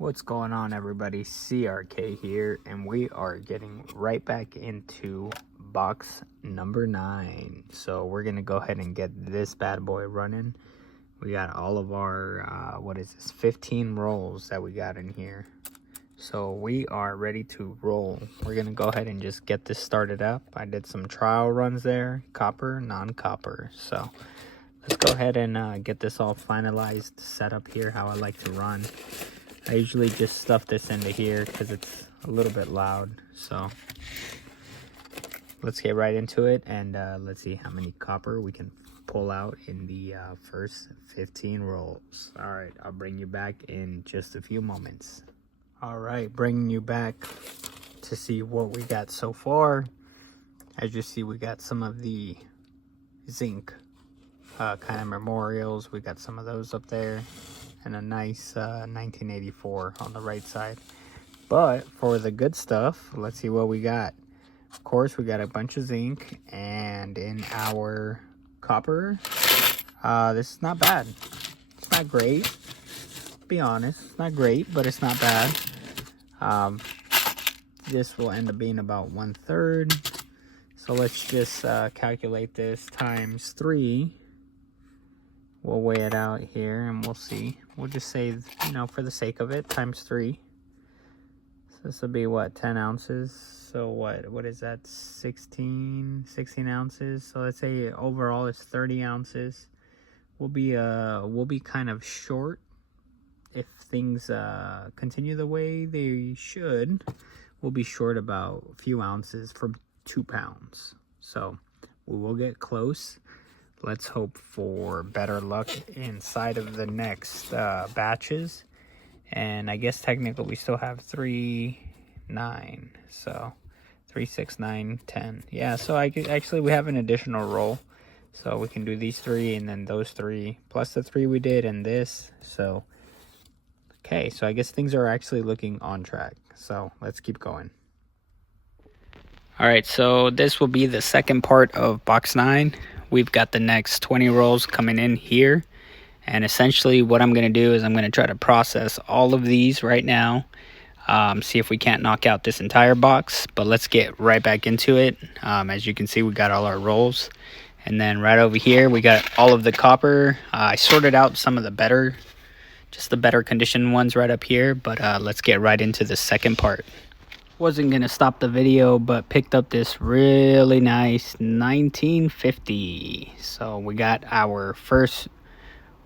What's going on, everybody? CRK here, and we are getting right back into box number 9. So we're gonna go ahead and get this bad boy running. We got all of our 15 rolls that we got in here, so we are ready to roll. We're gonna go ahead and just get this started up. I did some trial runs there, copper, non-copper. So let's go ahead and get this all finalized, set up here how I like to run. I usually just stuff this into here because it's a little bit loud. So let's get right into it, and let's see how many copper we can pull out in the first 15 rolls. All right, I'll bring you back in just a few moments. All right, bringing you back to see what we got so far. As you see, we got some of the zinc kind of memorials. We got some of those up there, and a nice 1984 on the right side. But for the good stuff, let's see what we got. Of course, we got a bunch of zinc, and in our copper, this is not bad. It's not great, to be honest. It's not great, but it's not bad. This will end up being about 1/3. So let's just calculate this times 3. We'll weigh it out here and we'll see. We'll just say, you know, for the sake of it, times 3. So this will be what, 10 ounces? So what is that? 16 ounces. So let's say overall it's 30 ounces. We'll be kind of short if things continue the way they should. We'll be short about a few ounces from 2 pounds. So we will get close. Let's hope for better luck inside of the next batches. And I guess technically we still have 3, 9. So 3, 6, 9, 10. Yeah, so actually we have an additional roll. So we can do these 3 and then those 3 plus the 3 we did and this. So, okay, so I guess things are actually looking on track. So let's keep going. All right, so this will be the second part of box 9. We've got the next 20 rolls coming in here, and essentially what I'm going to do is I'm going to try to process all of these right now, see if we can't knock out this entire box. But let's get right back into it. As you can see, we got all our rolls, and then right over here we got all of the copper. I sorted out some of the better conditioned ones right up here, but let's get right into the second part. Wasn't gonna stop the video, but picked up this really nice 1950. So we got our first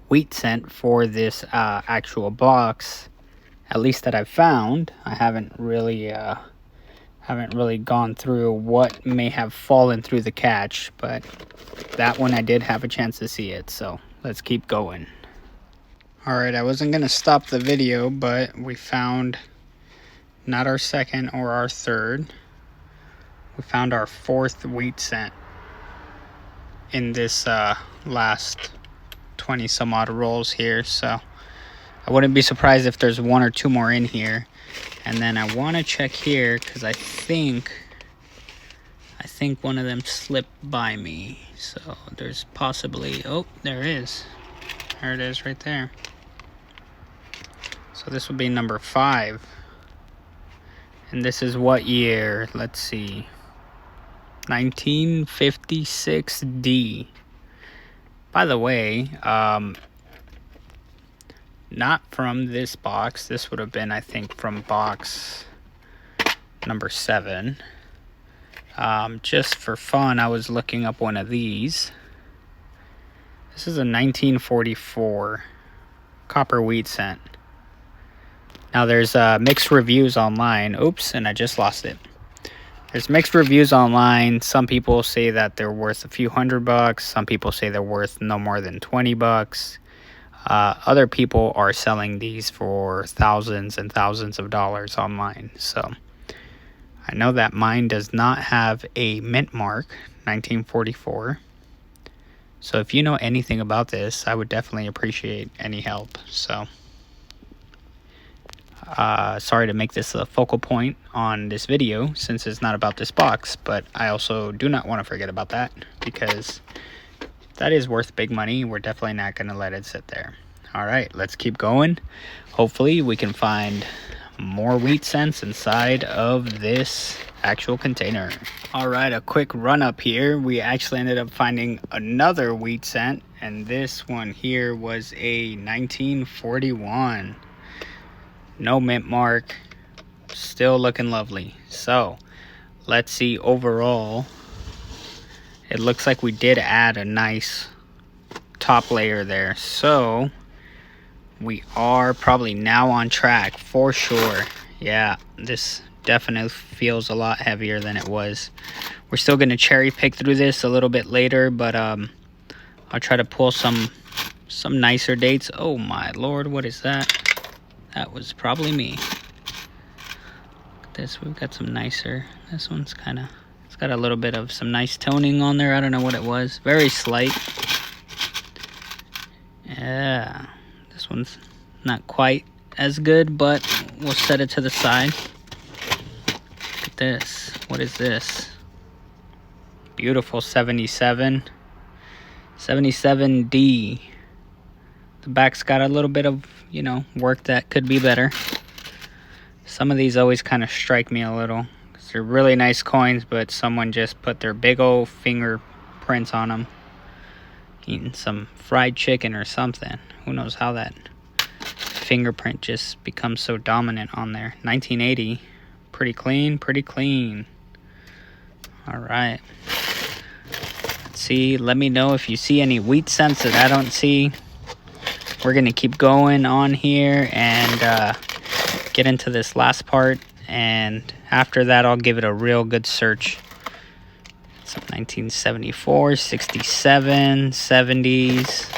wheat cent for this actual box, at least that I've found. I haven't really gone through what may have fallen through the catch, but that one I did have a chance to see it. So let's keep going. All right, I wasn't gonna stop the video, but we found not our second or our third. We found our 4th wheat cent in this last 20 some odd rolls here. So I wouldn't be surprised if there's 1 or 2 more in here. And then I want to check here because I think one of them slipped by me. So there's possibly, oh, there it is. There it is right there. So this would be number 5. And this is what year? Let's see. 1956D. By the way, not from this box. This would have been, I think, from box number 7. Just for fun, I was looking up one of these. This is a 1944 copper wheat cent. Now there's mixed reviews online. Oops, and I just lost it. There's mixed reviews online. Some people say that they're worth a few $100. Some people say they're worth no more than $20. Other people are selling these for thousands and thousands of dollars online. So I know that mine does not have a mint mark, 1944. So if you know anything about this, I would definitely appreciate any help. So sorry to make this a focal point on this video since it's not about this box, but I also do not want to forget about that because that is worth big money. We're definitely not going to let it sit there. All right, let's keep going. Hopefully we can find more wheat cents inside of this actual container. All right, a quick run up here. We actually ended up finding another wheat cent, and this one here was a 1941. No mint mark, still looking lovely. So let's see overall. It looks like we did add a nice top layer there, so we are probably now on track for sure. Yeah, this definitely feels a lot heavier than it was. We're still going to cherry pick through this a little bit later, but I'll try to pull some nicer dates. Oh my lord, what is that? That was probably me. Look at this, we've got some nicer. This one's kind of, it's got a little bit of some nice toning on there. I don't know what it was. Very slight. Yeah, this one's not quite as good, but we'll set it to the side. Look at this. What is this? Beautiful 77. 77D. The back's got a little bit of, you know, work that could be better. Some of these always kind of strike me a little. They're really nice coins, but someone just put their big old fingerprints on them. Eating some fried chicken or something. Who knows how that fingerprint just becomes so dominant on there. 1980. Pretty clean, pretty clean. All right. Let's see. Let me know if you see any wheat cents that I don't see. We're going to keep going on here and get into this last part. And after that, I'll give it a real good search. Some 1974, 67, 70s.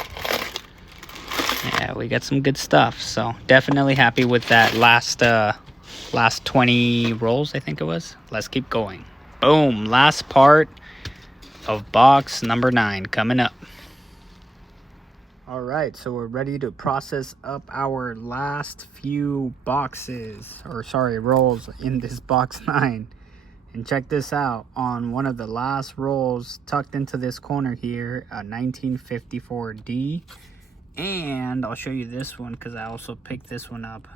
Yeah, we got some good stuff. So definitely happy with that last 20 rolls, I think it was. Let's keep going. Boom, last part of box number 9 coming up. All right, so we're ready to process up our last few boxes, or sorry, rolls in this box 9. And check this out, on one of the last rolls tucked into this corner here, a 1954D. And I'll show you this one because I also picked this one up.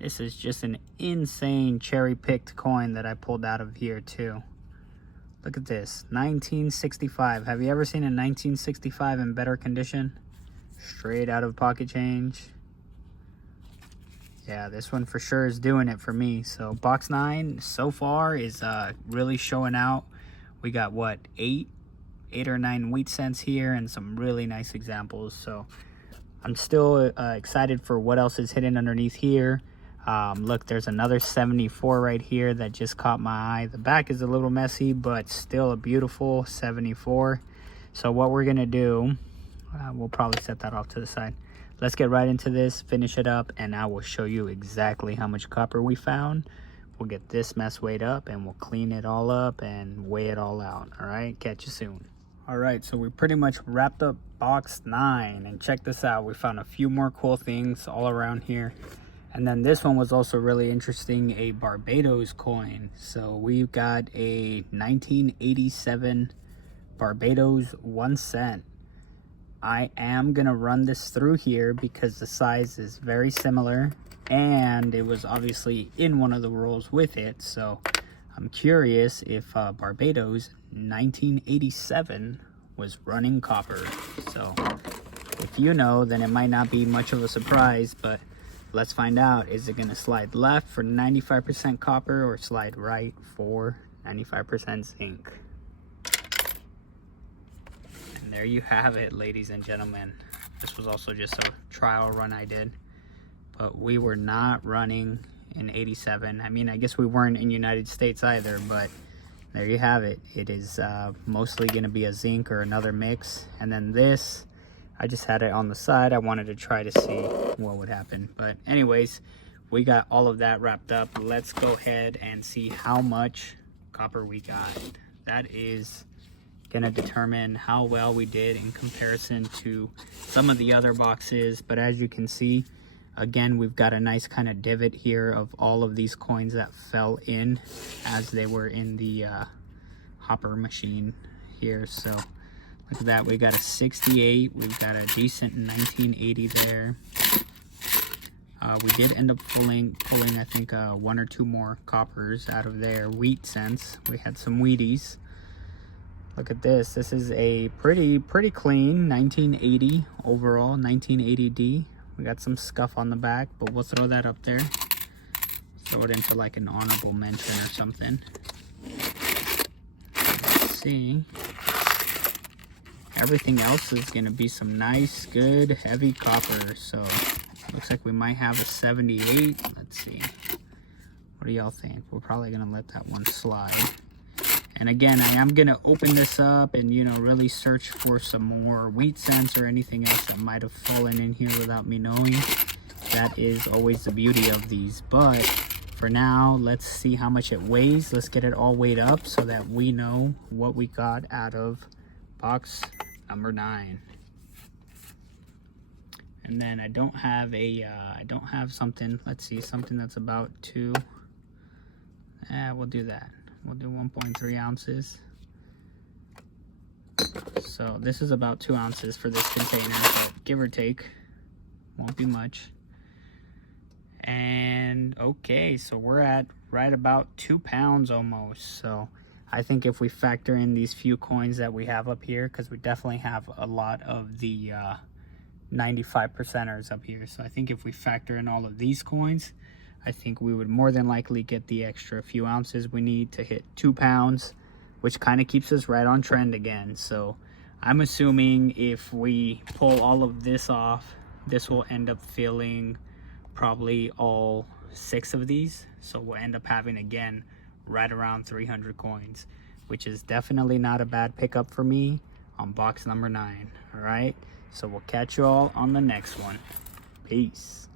This is just an insane cherry-picked coin that I pulled out of here too. Look at this, 1965. Have you ever seen a 1965 in better condition? Straight out of pocket change. Yeah, this one for sure is doing it for me. So box 9 so far is really showing out. We got what, 8 or 9 wheat cents here and some really nice examples. So I'm still excited for what else is hidden underneath here. Look, there's another 74 right here that just caught my eye. The back is a little messy, but still a beautiful 74. So what we're gonna do, we'll probably set that off to the side. Let's get right into this, finish it up, and I will show you exactly how much copper we found. We'll get this mess weighed up and we'll clean it all up and weigh it all out. All right, catch you soon. All right, so we pretty much wrapped up box 9, and check this out. We found a few more cool things all around here. And then this one was also really interesting, a Barbados coin. So we've got a 1987 Barbados 1 cent. I am gonna run this through here because the size is very similar and it was obviously in one of the rolls with it. So I'm curious if Barbados 1987 was running copper. So if you know, then it might not be much of a surprise, but let's find out. Is it gonna slide left for 95% copper or slide right for 95% zinc? And there you have it, ladies and gentlemen. This was also just a trial run I did, but we were not running in 87. I mean, I guess we weren't in United States either, but there you have it. It is mostly gonna be a zinc or another mix. And then this, I just had it on the side. I wanted to try to see what would happen. But anyways, we got all of that wrapped up. Let's go ahead and see how much copper we got. That is gonna determine how well we did in comparison to some of the other boxes. But as you can see, again, we've got a nice kind of divot here of all of these coins that fell in as they were in the hopper machine here. So Look at that, we got a 68, we've got a decent 1980 there. We did end up pulling I think one or two more coppers out of there. Wheat cents, we had some Wheaties. Look at this, this is a pretty clean 1980 overall, 1980D. We got some scuff on the back, but we'll throw that up there. Throw it into like an honorable mention or something. Let's see. Everything else is gonna be some nice, good, heavy copper. So looks like we might have a 78. Let's see. What do y'all think? We're probably gonna let that one slide. And again, I am gonna open this up and, you know, really search for some more wheat cents or anything else that might have fallen in here without me knowing. That is always the beauty of these. But for now, let's see how much it weighs. Let's get it all weighed up so that we know what we got out of box number 9. And then I don't have something, let's see, something that's about 2. We'll do that. We'll do 1.3 ounces. So this is about 2 ounces for this container, so give or take, won't be much. And okay, so we're at right about 2 pounds almost. So I think if we factor in these few coins that we have up here, because we definitely have a lot of the 95%ers up here. So I think if we factor in all of these coins, I think we would more than likely get the extra few ounces we need to hit 2 pounds, which kind of keeps us right on trend again. So I'm assuming if we pull all of this off, this will end up filling probably all 6 of these. So we'll end up having, again, right around 300 coins, which is definitely not a bad pickup for me on box number 9. All right, so we'll catch you all on the next one. Peace.